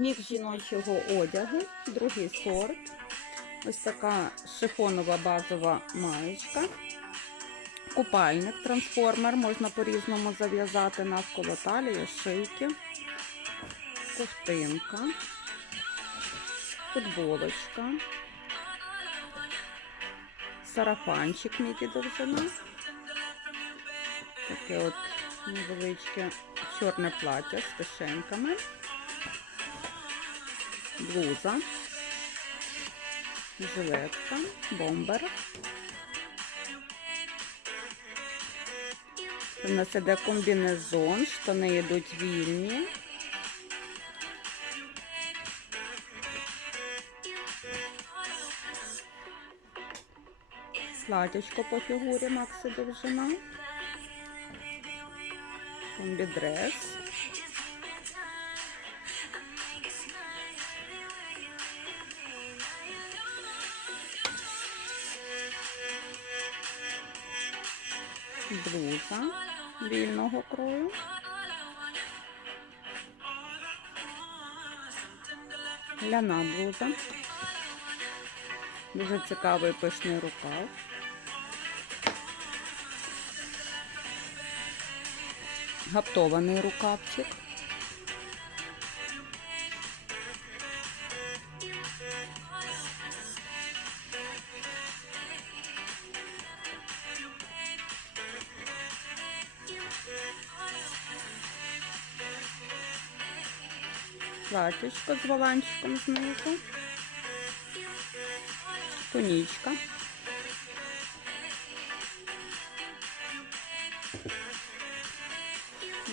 Мікс жіночого одягу, другий сорт. Ось така шифонова базова маєчка. Купальник трансформер, можна по-різному зав'язати навколо талії, шийки, ковтинка, футболочка, сарафанчик міді довжина. Таке от невеличке чорне плаття з кишеньками, блуза, жилетка, бомбер. У нас іде комбінезон, штани йдуть вільні. Платячко по фігурі Макси довжина. Комбідрес. Блуза вільного крою. Ляна блуза. Дуже цікавий пишний рукав. Гаптований рукавчик. Платічко з валанчиком знизу. Тунічка.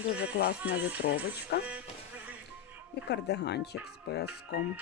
Дуже класна вітровочка і кардиганчик з пояском.